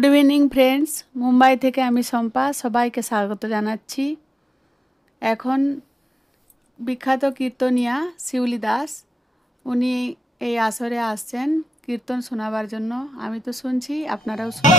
Good evening friends, Mumbai থেকে আমি শম্পা সবাইকে স্বাগত জানাচ্ছি। এখন বিখ্যাত কীর্তনিয়া শিউলি দাস উনি এই আসরে আসছেন কীর্তন শোনাবার জন্য। আমি তো শুনছি, আপনারাও শুনুন।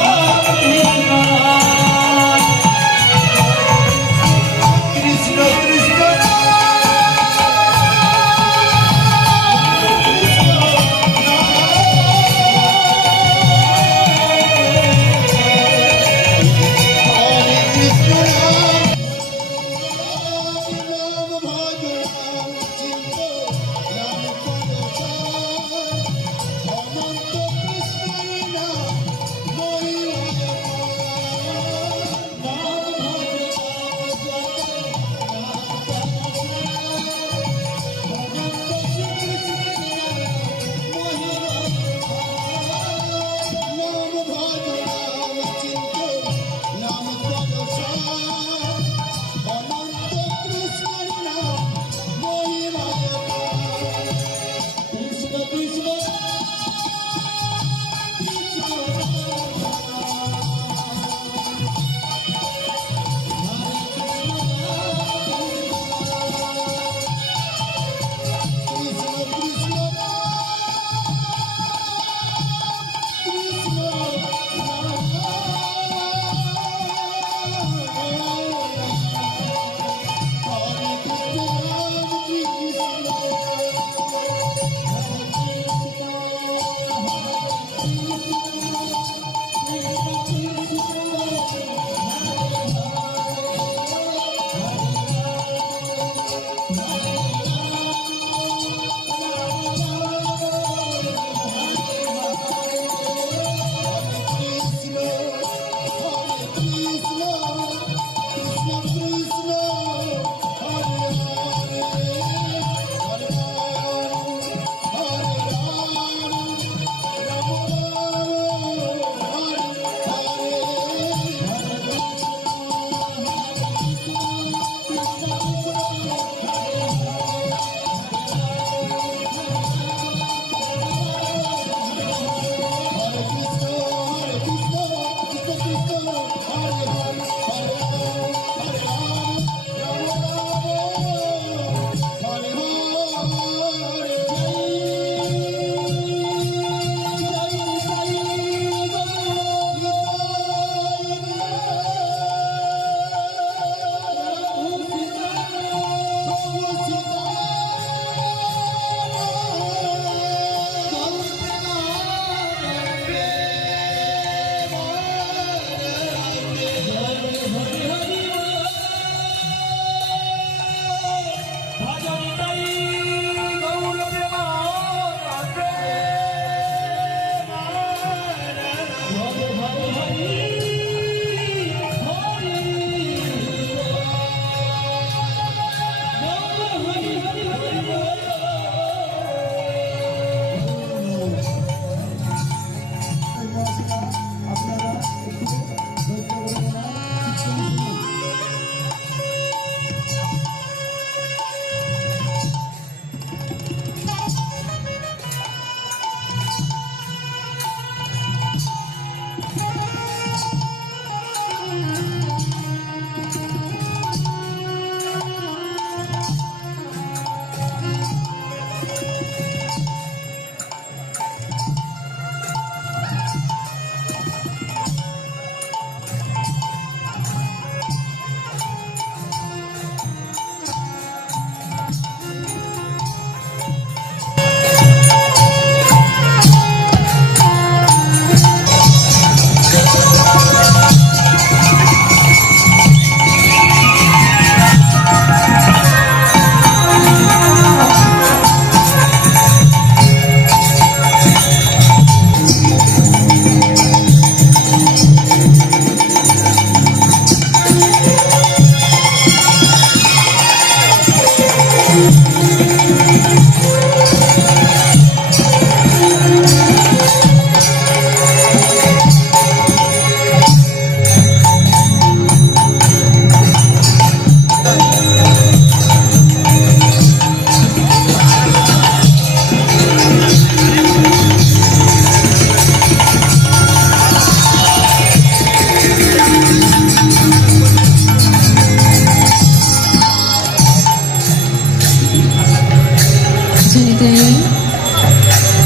निताई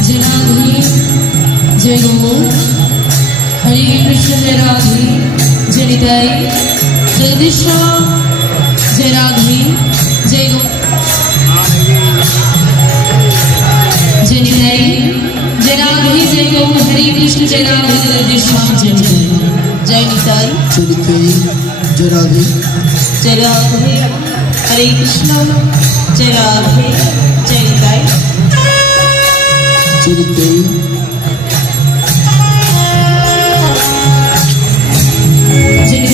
जय राधे जय गो हरे कृष्ण जय राधे जय निताई जगदीश्वर जय राधे जय गो जय निताई जय राधे जय गो हरे कृष्ण जय राधे जगदीश्वर जय निताई जय निताई जय राधे जय राधे हरे कृष्ण जय राधे जय निताई जय जय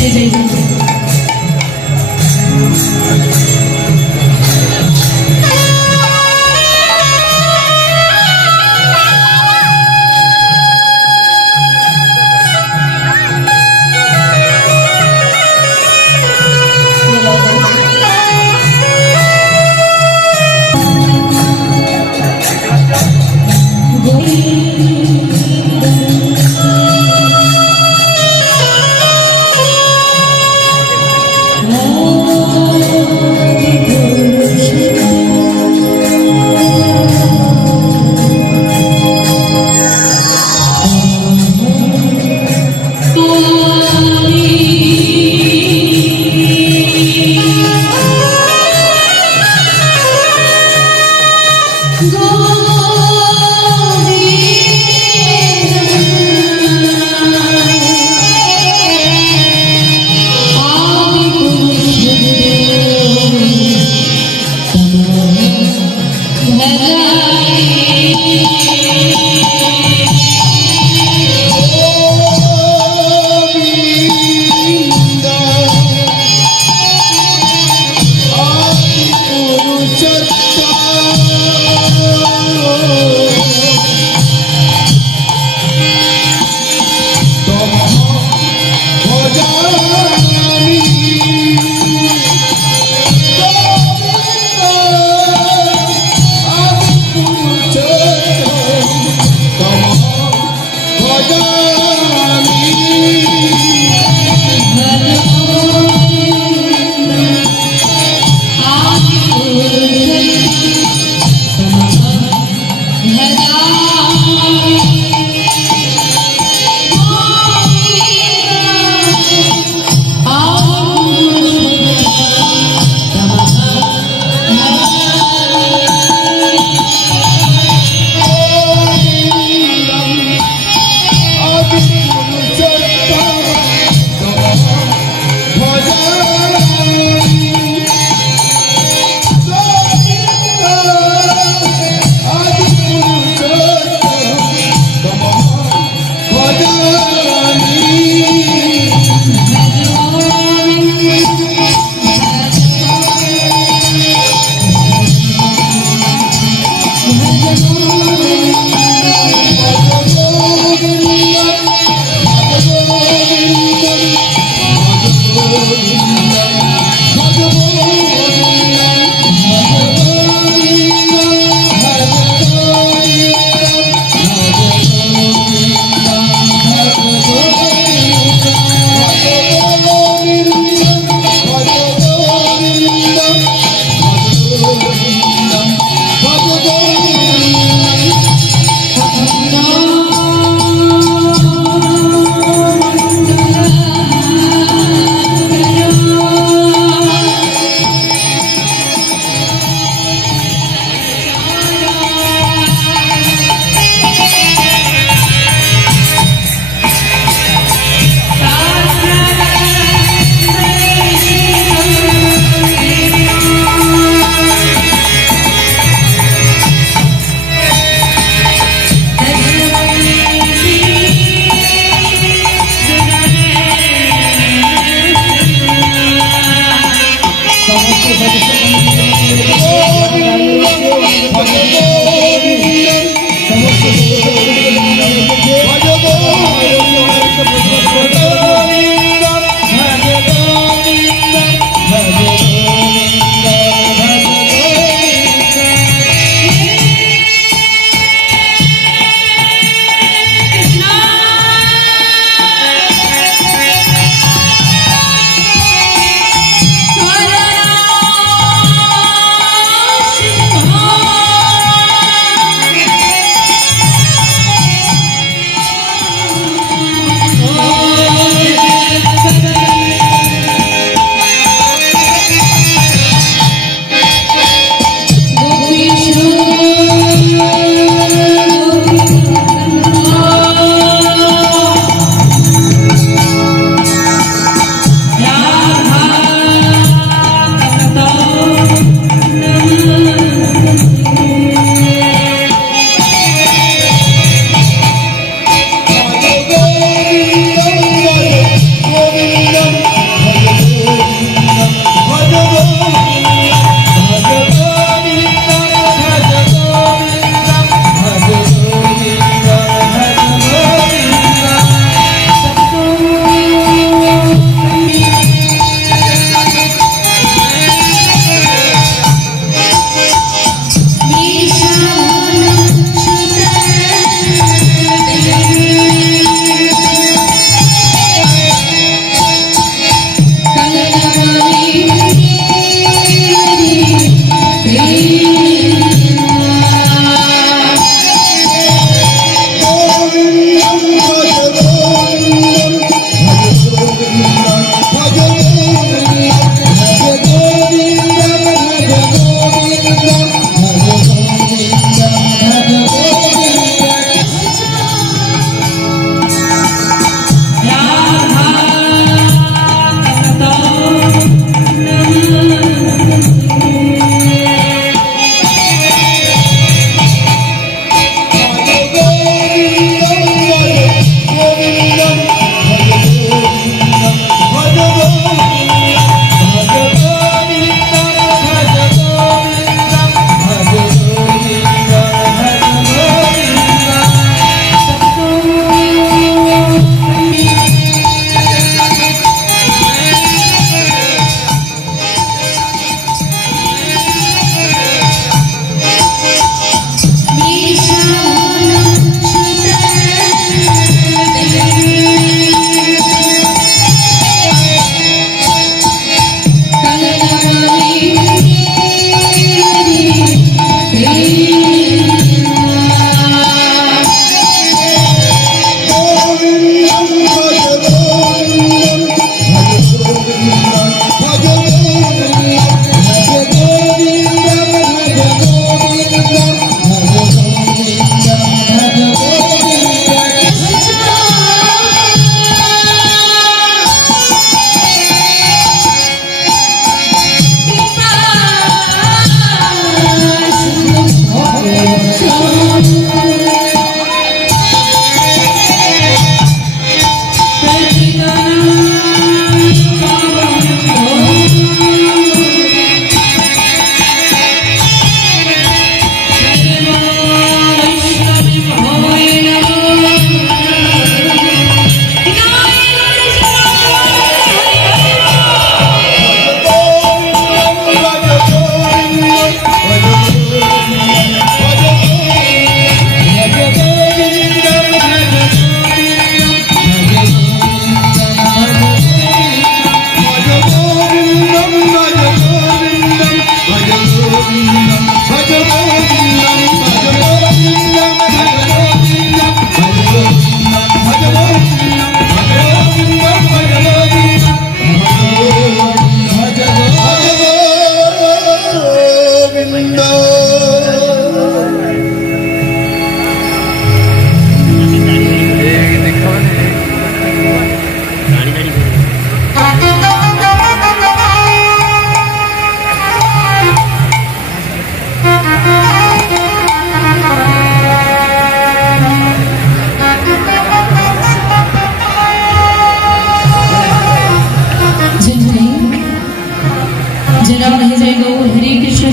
जय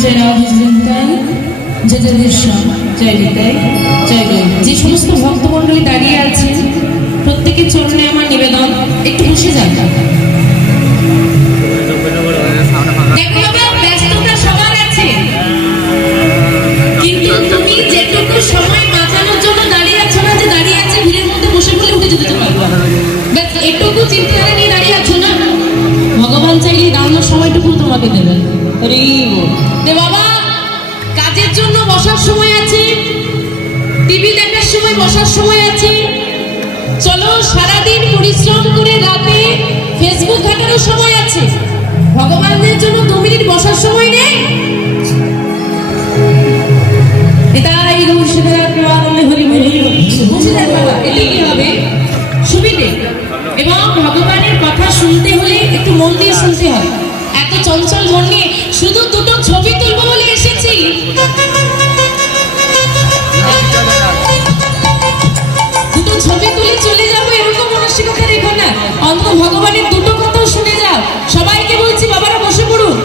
জয় রাধে নিতাই, জয় জগদীশ্বর, জয় নিতাই, জয় গৌর। যে সমস্ত ভক্তমণ্ডলী দাঁড়িয়ে আছেন প্রত্যেকের চরণে আমার নিবেদন, একটু বসে যান। দেখো বাবা, ব্যস্ততা সবার আছে, কিন্তু তুমি যেটুকু সময় বাঁচানোর জন্য দাঁড়িয়ে আছো না, যে দাঁড়িয়ে আছে ভিড়ের মধ্যে বসে বলে উঠে যেতে পারবো, ব্যাস এটুকু চিন্তা নিয়ে দাঁড়িয়ে আছো না, ভগবান চাইলে দাঁড়ানোর সময়টুকু তোমাকে দেবেন। বাবা, কাজের জন্য বসার সময় আছে, টিভি দেখার সময় বসার সময় আছে, চলো সারাদিন পরিশ্রম করে রাতে ফেসবুক ঘাটানোর সময় আছে, ভগবানের জন্য 2 মিনিট বসার সময় নেই। এটাই হবে সুবিধে। এবং ভগবানের কথা শুনতে হলে একটু মন দিয়ে শুনতে হয়। এত চঞ্চল মন নিয়ে শুধু 2টো ছবি তুলবো বলে এসেছি, দুটো ছবি তুলে চলে যাবো এরকম মানসিকতা রেখো না, অন্তত ভগবানের 2টো কথাও শুনে যাও। সবাইকে বলছি বাবারা বসে পড়ুন।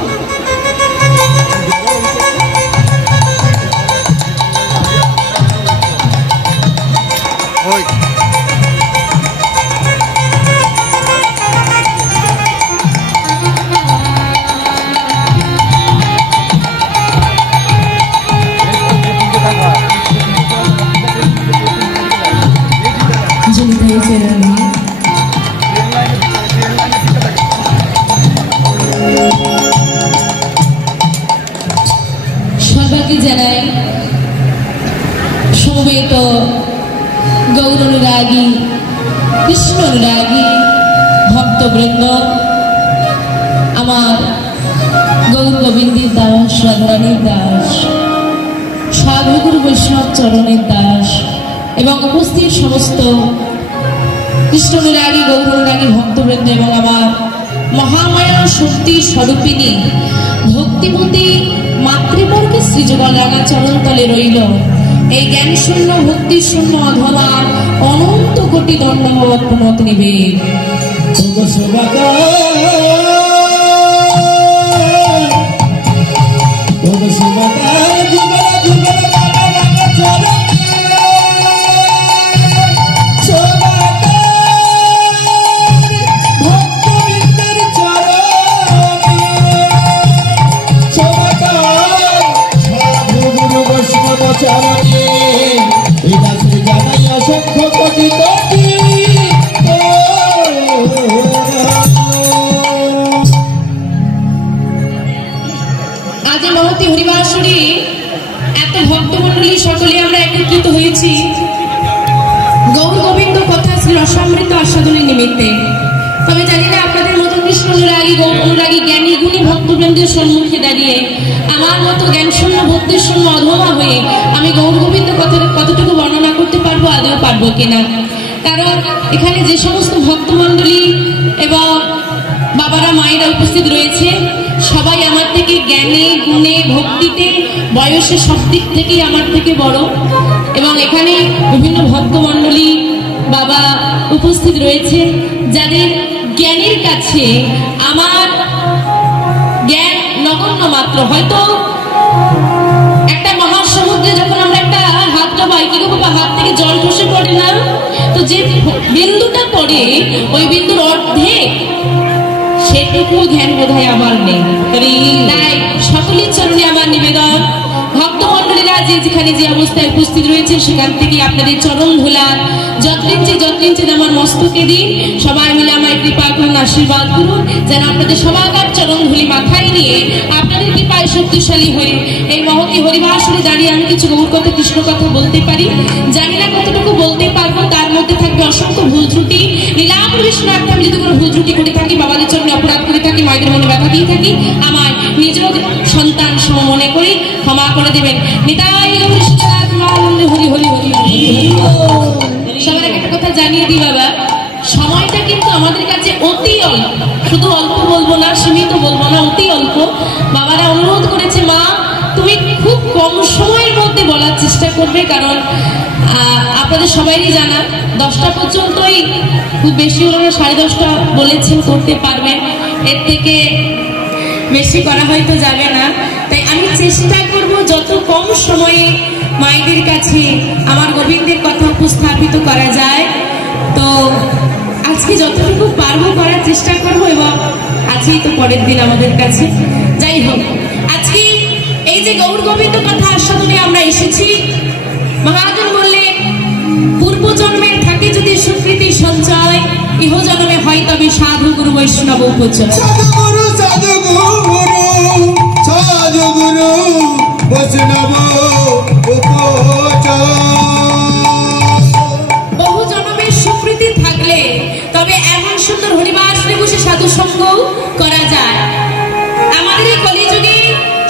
সবাইকে জানাই সমবেত গৌর অনুরাগী, কৃষ্ণ অনুরাগী ভক্তবৃন্দ, আমার গৌর গোবিন্দের দাস, রাধারানীর দাস, সাধুগুরু বৈষ্ণব চরণের দাস এবং উপস্থিত সমস্ত কৃষ্ণ অনুরাগী, গৌর অনুরাগী ভক্তবৃন্দ এবং আমার মহামায়া শক্তি স্বরূপিণী ভক্তিমতী মাতৃবর্গে শ্রীযুগল রাঙা চরণ তলে রইল এই জ্ঞান শূন্য ভক্তি শূন্য অধমা অনন্ত কোটি দণ্ডবত প্রণত নিবেদ। আজ মহতী হরিবাসরে এত ভক্তমণ্ডলী সকলে আমরা একত্রিত হয়েছি গৌর গোবিন্দ কথা শ্রী রসামৃত আস্বাদনের নিমিত্তে। তবে জানি না আপনাদের মতো কৃষ্ণ অনুরাগী, গৌর অনুরাগী, জ্ঞানী গুণী ভক্তবৃন্দের সম্মুখে দাঁড়িয়ে আমার মতো জ্ঞান শূন্য ভক্তির শূন্য অধমা হয়ে আমি গৌর গোবিন্দ কথার কতটুকু বর্ণনা করতে পারবো, আদৌ পারবো কিনা। কারণ এখানে যে সমস্ত ভক্তমণ্ডলী এবং বাবারা মায়েরা উপস্থিত রয়েছে সবাই আমার থেকে জ্ঞানে গুণে ভক্তিতে বয়সে সব দিক থেকেই আমার থেকে বড়। এবং এখানে বিভিন্ন ভক্তমণ্ডলী বাবা উপস্থিত রয়েছে যাদের জ্ঞানের কাছে আমার জ্ঞান নগণ্য মাত্র। হয়তো একটা মহাসমুদ্রে যখন আমরা একটা হাত ডোবাই কি বাবা, হাত থেকে জল খসে পড়ে না, তো যে বিন্দুটা পড়ে ওই বিন্দুর অর্ধেক সেটুকু জ্ঞান বোধহয় আমার নেই। তাই সকলের চরণে আমার নিবেদন, ভক্তমণ্ডলীরা যে যেখানে যে অবস্থায় উপস্থিত রয়েছে সেখান থেকে আপনাদের চরণ ধুলার যত্রিঞ্চি আমার মস্তকে দিন। সবাই মিলে আমার কৃপা করুন, আশীর্বাদ করুন, যেন আপনাদের সবাইকার চরণ ধুলি মাথায় নিয়ে আপনাদের কৃপায় শক্তিশালী হয়ে এই মহতী হরিবাসরে দাঁড়িয়ে আমি কিছু গৌর কথা, কৃষ্ণ কথা বলতে পারি। জানি না কতটুকু বলতে পারবো, তার মধ্যে থাকবে অসংখ্য ভুল ত্রুটি। লীলা প্রবেশনার্থে আমি যদি কোনো ভুল ত্রুটি করে থাকি, বাবাদের চরণে অপরাধ করে থাকি, মায়েদের মনে ব্যথা দিয়ে থাকি, আমায় নিজের সন্তান সম মনে করি ক্ষমা করে দেবেন। নিতাই গৌর হরি হরি হরি। সবার একটা কথা জানিয়ে দিই বাবা, সময়টা কিন্তু আমাদের কাছে অতি অল্প, শুধু অল্প বলবো না, সীমিত বলবো না, অতি অল্প। বাবারা অনুরোধ করেছে মা তুমি খুব কম সময়ের মধ্যে বলার চেষ্টা করবে, কারণ আপনাদের সবাইই জানা 10টা পর্যন্তই, খুব বেশি হলো না 10:30 বলেছেন করতে পারবেন, এর থেকে বেশি করা হয়তো যাবে না। তাই আমি চেষ্টা করব যত কম সময়ে মায়েদের কাছে আমার গোবিন্দের কথা উপস্থাপিত করা যায়। তো আজকে যতটুকু পারবো করার চেষ্টা করব, এবং আজকেই তো পরের দিন আমাদের কাছে। যাই হোক, আজকে এই যে গৌর গোবিন্দ কথা আস্বাদনে আমরা এসেছি, মহাজন বললেন পূর্ব জন্মের থাকে যদি সুকৃতি সঞ্চয়, ইহ জন্মে হয় তবে সাধু গুরু বৈষ্ণব উপচয়। সাধুগুরু বৈষ্ণব উপচয়। বহু জন্মের সুকৃতি থাকলে তবে এমন সুন্দর হরিবাসনে বসে সাধু সঙ্গ করা যায়। আমাদের এই কলিযুগে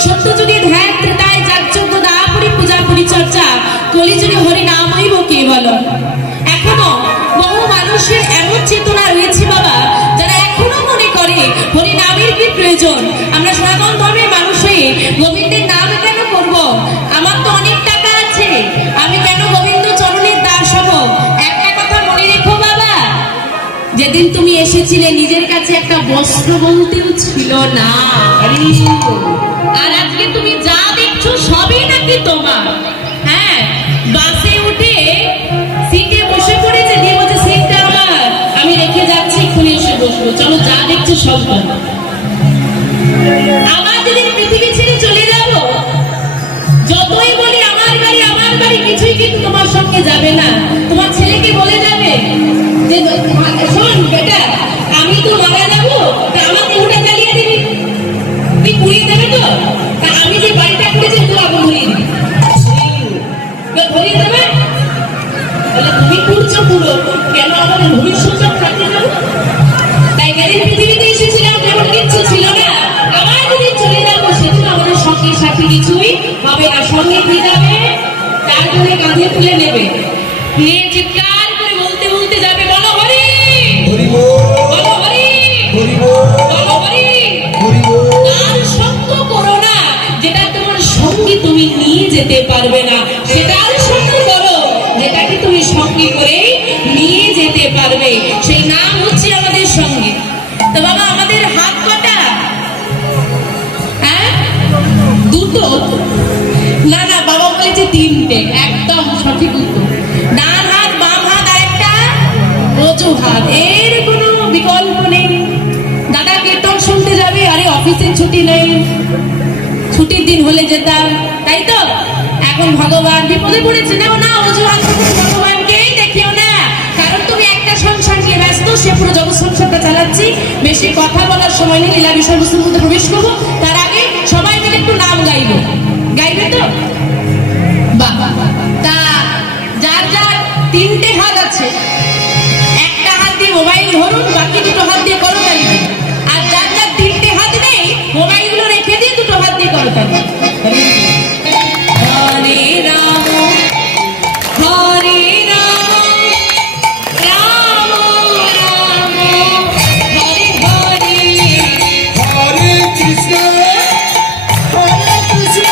সত্যযুগে ধ্যান ত্রেতায় যাগযজ্ঞ দাপরি পূজা পরিচর্যা, কলিযুগে হরি নামইব কেবল। এখনো বহু মানুষের এমন চেতনা রয়েছে বাবা, যারা এখনো মনে করে হরি নামের কি প্রয়োজন। আমরা সনাতন ধর্মের মানুষ হয়ে গোবিন্দের নাম কেন করব? আমার তো অনেক টাকা আছে, আমি কেন গোবিন্দ চরণের দাস হব? একটা কথা মনে রেখো বাবা, যেদিন তুমি এসেছিলে নিজের কাছে একটা বস্ত্র বলতেও ছিল না, আর আজকে তুমি যা দেখছো সবই নাকি তোমার। হ্যাঁ, বাসে উঠে সিটে বসে পড়েছে, দিয়ে বলছে সিটটা আমার, আমি রেখে যাচ্ছি, এক্ষুনি এসে বসবো। চলো, যা দেখছো সব তোমার। আবার যেদিন পৃথিবী ছেড়ে চলে যাব, যতই বলি আমার বাড়ি, কিছুই কিন্তু তোমার সঙ্গে যাবে না। তোমার ছেলেকে বলে যাবে যে শোন বেটা, আমি তো মারা যাবো, তা আমাকে উঠে চালিয়ে দিবি, তুই পুড়িয়ে দেবে তো? তা আমি যে বাড়িটা করেছি তুই আগুন ধরিয়ে দিবি, ধরিয়ে দেবে? তাহলে তুমি পুড়ছো পুরো, কেন আমাদের ভবিষ্যৎ থাকতে যাবো? তাই যেদিন পৃথিবীতে এসেছিলাম তেমন কিচ্ছু ছিল না, আবার যেদিন চলে যাবো সেদিন আমাদের সঙ্গে সাথে কিছুই হবে না। সঙ্গে কি যাবে? চারজনে কাঁধে তুলে নেবে, নিয়ে চিৎকার করে বলতে বলতে যাবে, বলো হরি, বলো হরি, বলো হরি। তার সঙ্গ করো না যেটা তোমার সঙ্গে তুমি নিয়ে যেতে পারবে না, সেটার সঙ্গ করো যেটাকে তুমি সঙ্গে করে নিয়ে যেতে পারবে। সেই নাম হচ্ছে আমাদের সঙ্গে। তো বাবা, আমাদের হাত কটা? হ্যাঁ, দুটো না, না, বাবা বলেছে তিনটে, একদম সঠিক উত্তর। ডান হাত, বাম হাত, আর একটা অজু হাত, এর কোনো বিকল্প নেই। দাদা কীর্তন শুনতে যাবে, আরে অফিসের ছুটি নেই, ছুটির দিন হলে যেতাম, তাই তো? এখন ভগবান বিপদে পড়েছে, না না, অজু হাত ভগবানকেই দেখিও না, কারণ তুমি একটা সংসার নিয়ে ব্যস্ত, সে পুরো জগৎ সংসারটা চালাচ্ছি। বেশি কথা বলার সময় নেই, লীলা বিষয়বস্তুর মধ্যে প্রবেশ করবো। তার আগে সবাই মিলে একটু নাম গাইবে, গাইবে তো? বাহ, তা যার যার তিনটে হাত আছে, একটা হাত দিয়ে মোবাইল ধরুন, বাকি দুটো হাত দিয়ে করতালি দিন। আর যার যার তিনটে হাত নেই, মোবাইলগুলো রেখে দিয়ে দুটো হাত দিয়ে করতালি। হরে রাম, হরে রাম, রাম রাম, হরে হরে, হরে কৃষ্ণ, হরে কৃষ্ণ।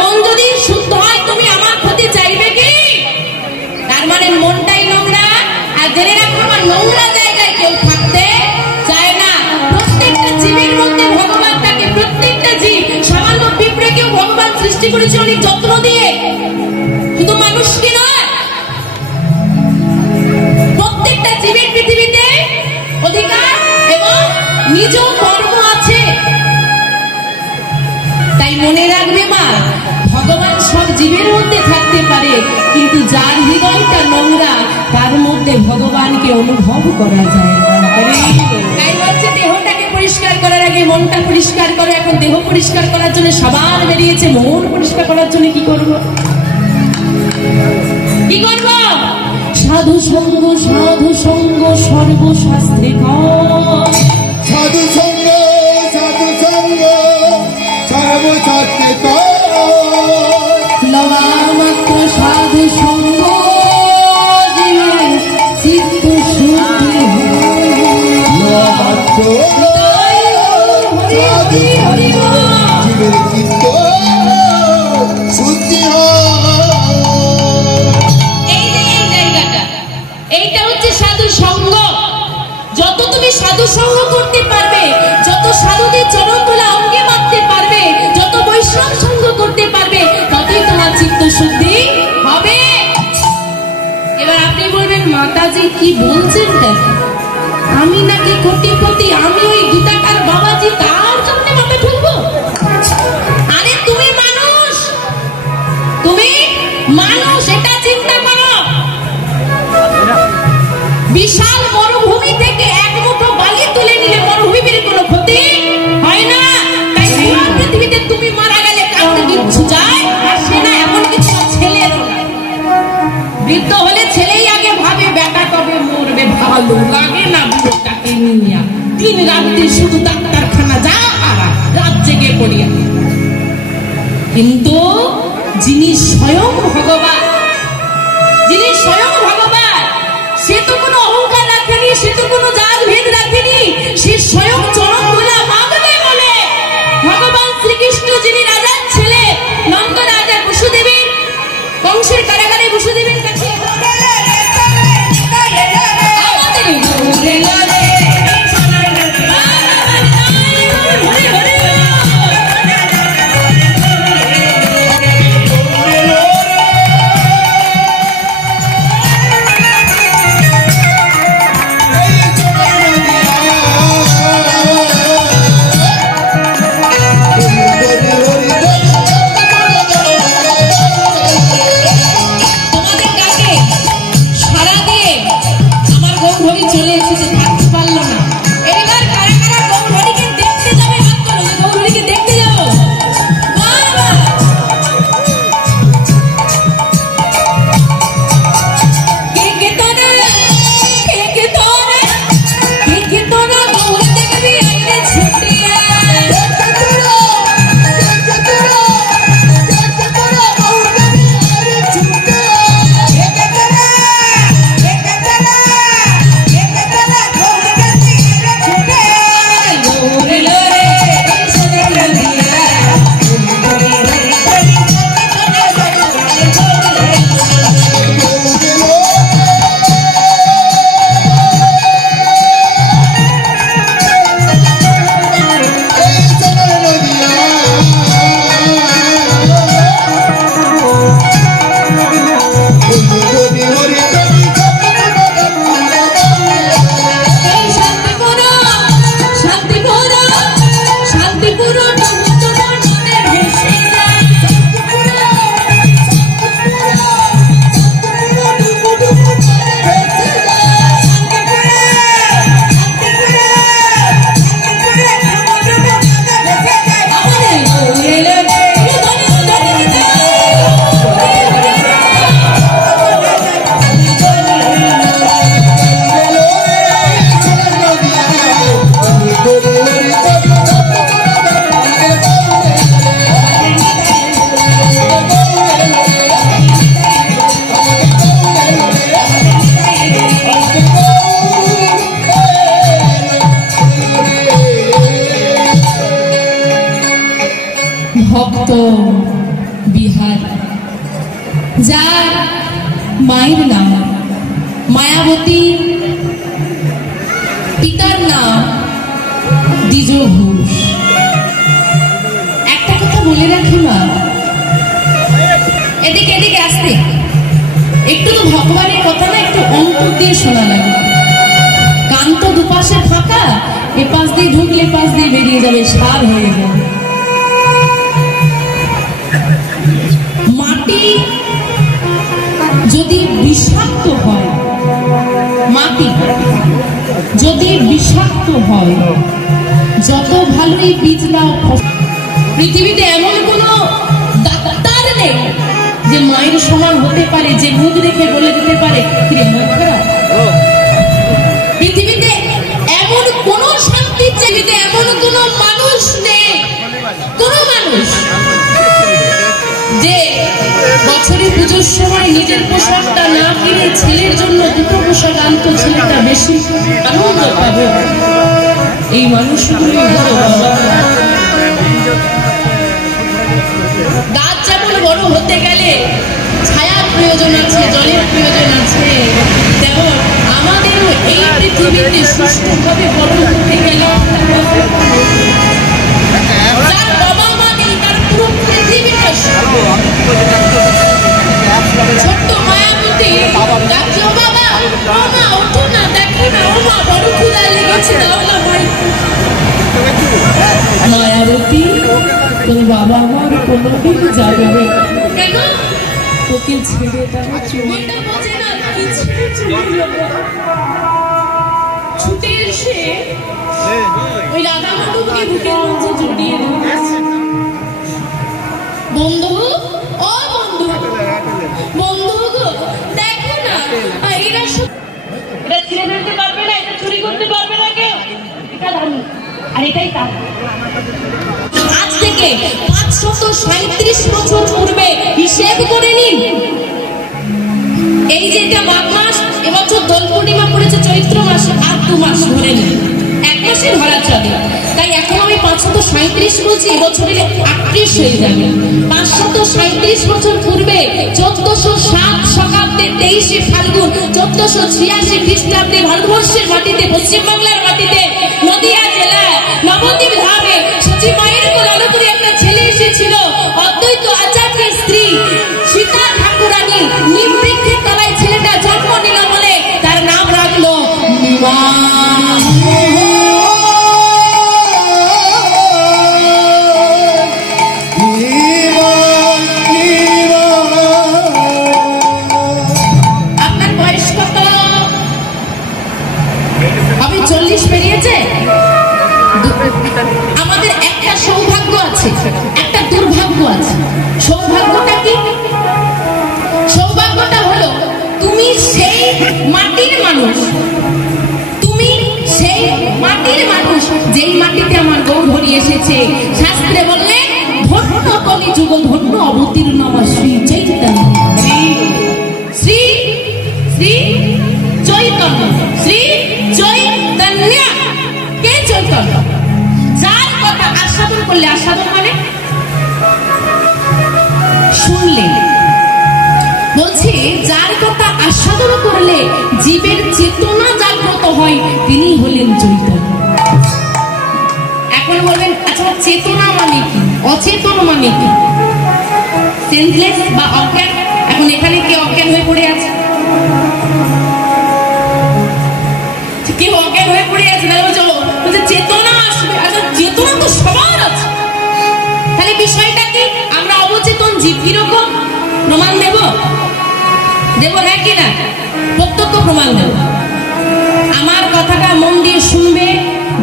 মন যদি শুদ্ধ হয় তুমি আমার ক্ষতি চাইবে কি? তার মানে মনটাই নোংরা। আর জেনে রাখো আমার নোংরা জায়গায় কেউ থাকতে চায় না। প্রত্যেকটা জীবের মধ্যে ভগবান থাকে। প্রত্যেকটা জীব, সামান্য পিঁপড়েকেও ভগবান সৃষ্টি করেছে অনেক যত্ন দিয়ে, শুধু মানুষকে নয়। প্রত্যেকটা জীবের পৃথিবীতে অধিকার এবং নিজ কর্ম আছে। তাই মনে রাখবে মা, ভগবান সব জীবের মধ্যে থাকতে পারে, কিন্তু যার হৃদয়টা নোংরা তার মধ্যে ভগবানকে অনুভব করা যায় না। তাই বলছে দেহটাকে পরিষ্কার করার আগে মনটা পরিষ্কার করো। এখন দেহ পরিষ্কার করার জন্য সবার বেরিয়েছে, মন পরিষ্কার করার জন্য কি করব? কি করব? সাধু সঙ্গ, সাধু সঙ্গ সর্বশাস্ত্রে কর। সাধু সঙ্গ, সাধু সঙ্গ সর্বশাস্ত্রে কর। লওয়া মাত্র সাধু সঙ্গ জীবের চিত্ত শুদ্ধি হয়। লওয়া মাত্র সাধু সঙ্গ জীবের চিত্ত শুদ্ধি হয়। এই যে এই জায়গাটা, এইটা হচ্ছে সাধু সঙ্গ। যত তুমি সাধু সঙ্গ করতে পারবে, যত সাধুদের চরণ তোলা অঙ্গে মারতে পারবে, যত বৈষ্ণব সঙ্গ করতে পারবে, ততই তোমার চিত্ত শুদ্ধি হবে। এবার আপনি বলবেন মাতাজি কি বলছেন? আমি নাকি কোটিপতি, আমি ওই গীতাকার বাবাজি, তার জন্য মাথা ঠুকবো? আরে তুমি মানুষ, তুমি মানুষ, এটা চিন্তা করো। বিশাল মরুভূমি থেকে এক মুঠো বালি তুলে নিলে মরুভূমির কোনো ক্ষতি হয় না। তাই পুরো পৃথিবীতে তুমি মারা গেলে কাউকে কিচ্ছু যায় আসে না। এমন কিছু ছেলেরও না। বৃদ্ধ হলে ছেলেই আগে ভাবে বেটা কবে মরবে, ভালো লাগে না বুড়োটাকে নিয়ে। দিন রাত্রি শুধু ডাক্তারখানা যা আর রাত জেগে পড়িয়া। কিন্তু যিনি স্বয়ং ভগবান, যিনি স্বয়ং ভগবান, সে তো কোনো অহংকার রাখেনি, সে তো কোনো জাত ভেদ রাখেনি। সে স্বয়ং চরণ ধুলা মাগবে বলে ভগবান শ্রীকৃষ্ণ, যিনি রাজার ছেলে, নন্দ রাজা বসুদেবের বংশের কারাগারে বসুদেবের কাছে যার মায়ের নাম মায়াবতী, পিতার নাম দ্বিজ ঘোষ। একটা কথা বলে রাখি মা, এদিকে এদিকে আসতে একটু তো ভগবানের কথা না একটু অন্তর দিয়ে শোনা লাগে। কান তো দুপাশে ফাঁকা, এপাশ দিয়ে ঢুকলে পাশ দিয়ে বেরিয়ে যাবে, সার হয়ে যাবে। মাটি যদি বিষাক্ত হয়, মাটি যদি বিষাক্ত হয়, যত ভালোই বীজ নাও, পৃথিবীতে এমন কোন ডাক্তার নেই যে মায়ের সমান হতে পারে, যে মুখ দেখে বলে দিতে পারে কিরে মা খারাপ। পৃথিবীতে এমন কোন শান্তির জায়গাতে এমন কোন মানুষ নেই, কোন মানুষ যে বছরে পুজোর সময় নিজের পোশাকটা না কিনে ছেলের জন্য দুটো পোশাক আনতো, ছেলেটা বেশি আনন্দ পাবে। এই মানুষগুলো গাছ যেমন বড় হতে গেলে ছায়ার প্রয়োজন আছে, জলের প্রয়োজন আছে, তেমন আমাদেরও এই পৃথিবীতে সুষ্ঠুভাবে বড় হতে গেলে যার বাবা মা নেই তার পুরো পৃথিবীটা ছোট্ট মায়াবতী ডাকছে, ও বাবা, ও মা ওঠো না, দেখো না, ও মা বড় ক্ষুধা লেগেছে, দাও না ভাই। মায়াবতী তোর বাবা আমার কোনোদিন যাবে না, কেন? তোকে ছেড়ে তারা চলে বোঝে না, কি ছেড়ে চলে যাবে। ছুটে এসে ওই রাধা মাধবকে বুকের মাঝে জড়িয়ে ধরেছে। বন্ধু, ও বন্ধু, বন্ধু গো, দেখো না, এরা এটা ছিঁড়ে ফেলতে পারবে না, এটা চুরি করতে পারবে না কেউ, এটা দামি, আর এটাই তার। আজ থেকে 537 বছর পূর্বে হিসেব করে নিন, এই যে এটা মাঘ মাস, এবছর দোল পূর্ণিমা পড়েছে চৈত্র মাসে, আর 2 মাস ধরে নিন, 1 মাসে ধরা চলে। তাই এখন আমি 537 বলছি, এবছরে 38 হয়ে যাবে। 537 বছর পূর্বে 1407 শকাব্দে 23শে ফাল্গুন 1486 খ্রিস্টাব্দে ভারতবর্ষের মাটিতে, পশ্চিমবাংলার মাটিতে, নদিয়া জেলায় নবদ্বীপ ধামে সচি মায়ের কোলে করে একটা ছেলে এসেছিল। অদ্বৈত আচার্যের স্ত্রী সীতা ঠাকুরানী নিমবৃক্ষের তলায় ছেলেটা জন্ম নিল বলে তার নাম রাখলো নিমা। আপনার বয়স কত? আপনি 40 পেরিয়েছে? আমাদের একটা সৌভাগ্য আছে, একটা দুর্ভাগ্য আছে। সৌভাগ্যটা কি? সৌভাগ্যটা হলো তুমি সেই মাটির মানুষ, তুমি সেই মাটির মানুষ যেই মাটিতে আমার গৌরহরি এসেছে। শাস্ত্রে বললে ধন্য কলি যুগ ধন্য অবতীর্ণ আমার শ্রী চৈতন্য, শ্রী শ্রী চৈতন্য, শ্রী চৈতন্য। কে চৈতন্য? যার কথা আস্বাদন করলে, আস্বাদন মানে শুনলে, বলছে যার কথা আস্বাদন করলে জীবের চেতনা জাগ্রত হয়, তিনি হলেন চৈতন্য। এখন বলবেন আচ্ছা চেতনা মানে কি, অচেতন মানে কি? সেন্সলেস বা অজ্ঞান। এখন এখানে কে অজ্ঞান হয়ে পড়ে আছে? কেউ অজ্ঞান হয়ে পড়ে আছে, তাহলে চেতনা আসবে। আচ্ছা চেতনা তো সবার আছে, তাহলে বিষয়টা কি? আমরা অবচেতন জীব। কিরকম প্রমাণ দেব? দেব না কি না? প্রত্যক্ষ প্রমাণ দেব। আমার কথাটা মন দিয়ে শুনবে,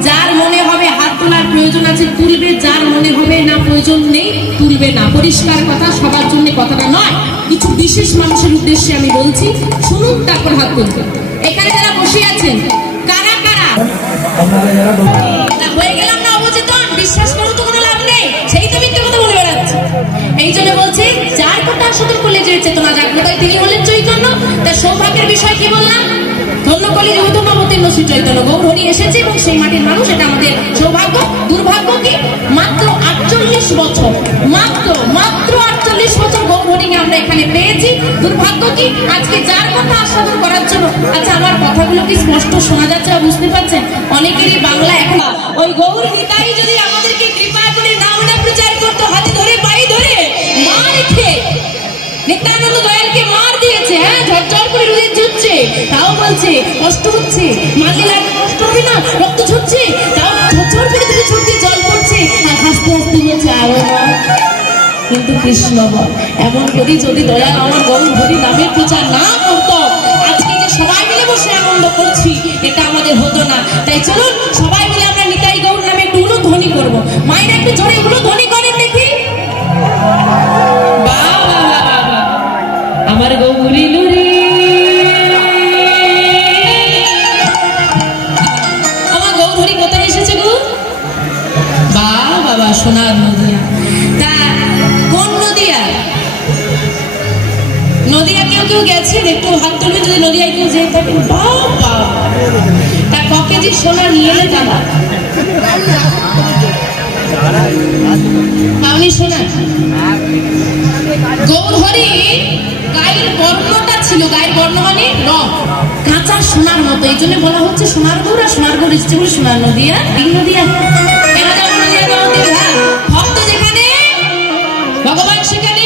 যার মনে হবে হাত তোলার প্রয়োজন আছে তুলবে, যার মনে হবে না প্রয়োজন নেই তুলবে না। পরিষ্কার কথা, সবার জন্য কথাটা নয়, কিছু বিশেষ মানুষের উদ্দেশ্যে আমি বলছি, শুনুন তারপর হাত তুলবে। এখানে যারা বসে আছেন কারা কারা হয়ে গেলাম না অবচেতন? বিশ্বাস করো তো কোনো লাভ নেই, সেই তো মিথ্যে কথা বলে বেড়াচ্ছে। এই জন্য বলছে যার কথা আস্বাদন করলে যে চেতনা জাগ্রত হয় তিনি হলেন চৈতন্য। তার সৌভাগ্যের বিষয় কি বললাম? ধন্য কলি যুগ ধন্য অবতীর্ণ শ্রী চৈতন্য গৌরহরি এসেছে এবং সেই মাটির মানুষ, এটা আমাদের সৌভাগ্য। দুর্ভাগ্য কি? মাত্র 48 48 বছর, মাত্র 48 বছর গৌরহরিকে আমরা এখানে পেয়েছি। দুর্ভাগ্য কি আজকে যার কথা আস্বাদন করার জন্য, আচ্ছা আমার কথাগুলো কি স্পষ্ট শোনা যাচ্ছে বা বুঝতে পারছেন? অনেকেরই বাংলা এখন ওই গৌর নিতাই যদি আমাদেরকে কৃপা করে নাম না প্রচার করতো, হাতে ধরে পায়ে ধরে মার খেয়ে নিত্যানন্দ দয়ালকে মার দিয়েছে, হ্যাঁ ঝরঝর করে রুদে ঝরছে, তাও বলছে কষ্ট হচ্ছে, মারলে লাগলে কষ্ট হবে না, রক্ত ঝরছে, তাও ঝরঝর করে রুদে ঝরছে, জল পড়ছে, আর হাসতে হাসতে বলছে আরো মা। কিন্তু কৃষ্ণ বল, এমন করি যদি দয়াল আমার গৌর হরি নামের প্রচার না করতো, আজকে যে সবাই মিলে বসে আনন্দ করছি এটা আমাদের হতো না। তাই চলুন সবাই মিলে আমরা নিতাই গৌর নামে একটু উলুধ্বনি করবো। মায়েরা একটু জোরে উলুধ্বনি করেন দেখি। আমার গৌরী নুরি, আমার গৌরী কোথায় এসেছে গো? বাবা সোনার নদিয়া। তা কোন নদিয়া? নদিয়া কেউ গেছেন? একটু হাত তুলবে যদি নদিয়ায় কেউ যেয়ে থাকেন। বাবা তা ক কেজি সোনা নিয়ে এলে দাদা? পাওনি সোনা? গৌরহরি গায়ের বর্ণটা ছিল, গায়ের বর্ণ মানে রং কাঁচা সোনার মতো, এই জন্য বলা হচ্ছে সোনার গৌর। আর সোনার গৌর এসছে বলে সোনার নদিয়া। নদিয়া কেন যাবো? নদিয়া ভক্ত যেখানে ভগবান সেখানে।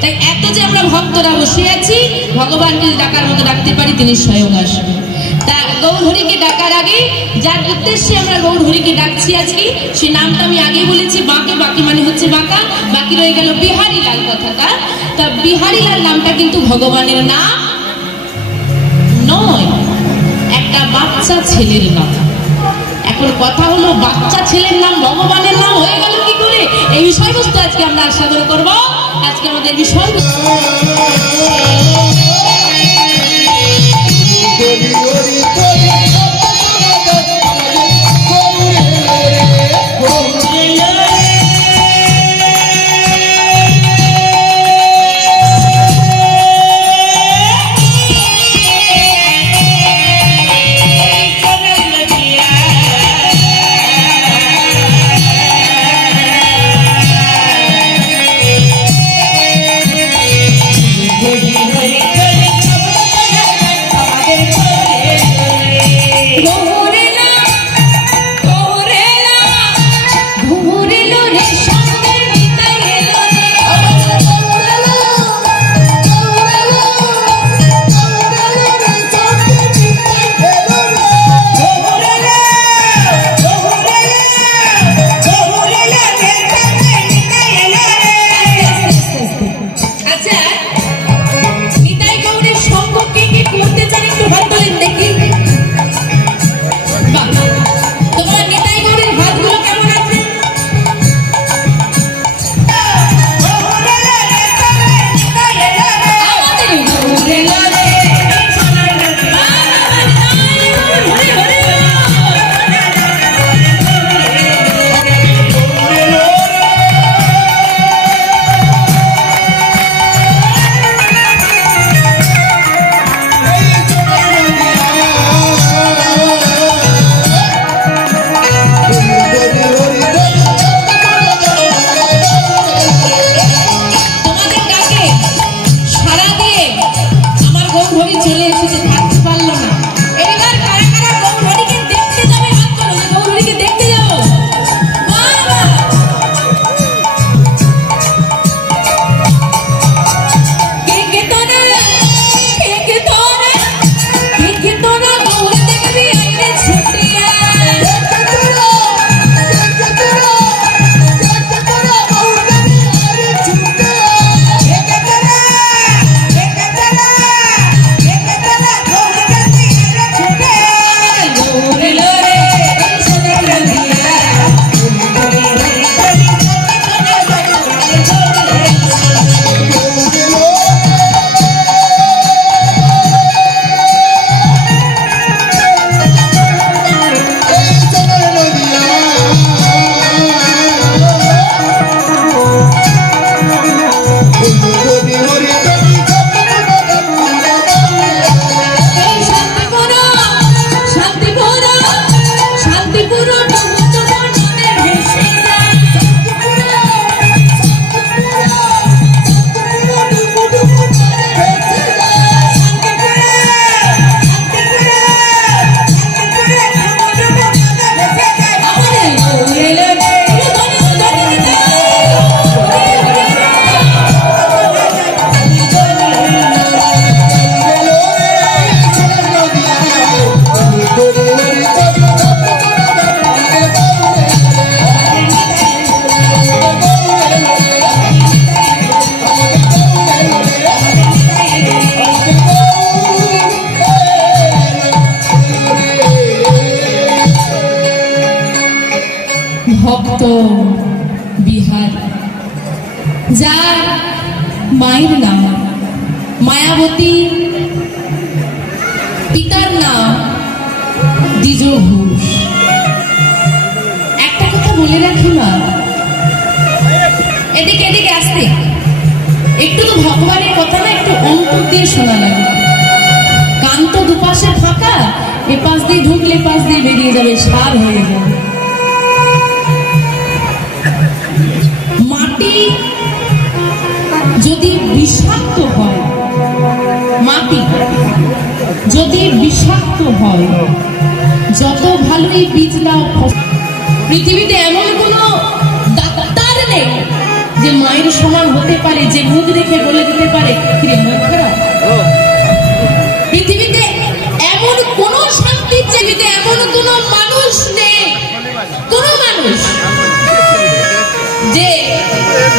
তাই এত যে আমরা ভক্তরা বসে আছি, ভগবানকে ডাকার মতো ডাকতে পারি, তিনি স্বয়ং আসবেন। তা গৌরহরিকে ডাকার আগে যার উদ্দেশ্যে আমরা গৌরহরিকে ডাকছি আজকে, সে নামটা আমি আগেই বলেছি, বাঁকে। বাঁকে মানে হচ্ছে বাঁকা, বাকি রয়ে গেল বিহারী লাল কথাটা। তা বিহারী লাল নামটা কিন্তু ভগবানের নাম নয়, একটা বাচ্চা ছেলের নাম। এখন কথা হলো বাচ্চা ছেলের নাম ভগবানের নাম হয়ে গেল কি করে? এই বিষয়বস্তু আজকে আমরা আস্বাদন করব। আজকে আমাদের বিষয়বস্তু বিহার, যার মায়ের নাম মায়াবতী, পিতার নাম দ্বিজ ঘোষ। একটা কথা বলে রাখি মা, এদিকে এদিকে আসতে একটু তো ভগবানের কথা না একটু অন্তর দিয়ে শোনা লাগে। কান তো দুপাশে ফাঁকা, এ পাশ দিয়ে ঢুকলে পাশ দিয়ে বেরিয়ে যাবে, সার হয়ে যাবে। মাটি যদি বিষাক্ত হয়, মাটি যদি বিষাক্ত হয়, যত ভালোই বীজ দাও, পৃথিবীতে এমন কোনো ডাক্তার নেই যে মায়ের সমান হতে পারে, যে মুখ দেখে বলে দিতে পারে কিরে মন খারাপ। পৃথিবীতে এমন কোন শান্তির জায়গাতে এমন কোন মানুষ নেই, কোন মানুষ যে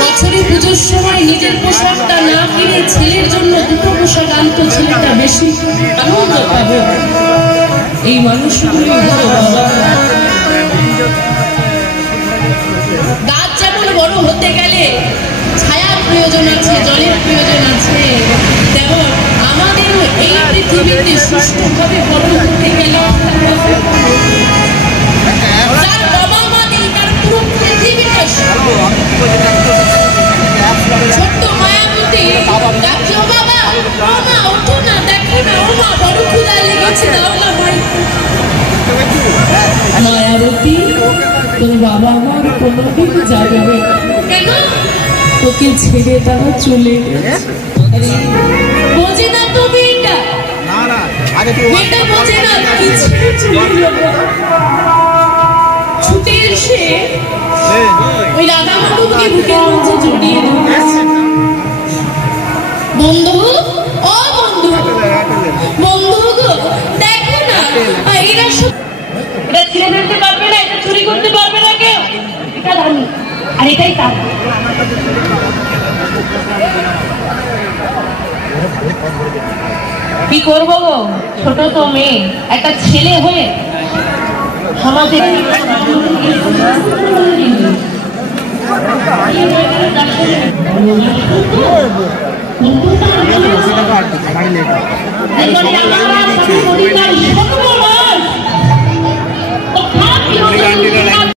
বছরে পুজোর সময় নিজের পোশাকটা না কিনে ছেলের জন্য দুটো পোশাক আনতো, ছেলেটা বেশি আনন্দ পাবে। এই মানুষগুলোই হলো বাবা। গাছ যেমন বড় হতে গেলে ছায়ার প্রয়োজন আছে, জলের প্রয়োজন আছে, তেমন আমাদেরও এই পৃথিবীতে সুষ্ঠুভাবে বড় হতে গেলে তার বাবা মা নেই, তার পুরো পৃথিবীটা ছোট্ট মায়াবতী ডাকছো বাবা, ও মা ওঠো না, দেখো না, ও মা বড় ক্ষুধা লেগেছে, দাও না ভাই। মায়াবতী তোর বাবা আমার কোনোদিন যাবে না, কেন? তোকে ছেড়ে তারা চলে গেছে। বোঝে না তো মেয়েটা, মেয়েটা বোঝে না কি ছেড়ে চলে যাবে। ছুটে এসে ওই রাধা মাধবকে বুকের মাঝে জড়িয়ে ধরেছে। বন্ধু, ও বন্ধু, বন্ধু গো দেখো না, এরা সব এটা ছিঁড়ে ফেলতে পারবে না, এটা চুরি করতে পারবে না কেউ, এটা দামি আর এটাই তার। কি করবো গো, ছোট তো মেয়ে, একটা ছেলে হয়ে সমাজে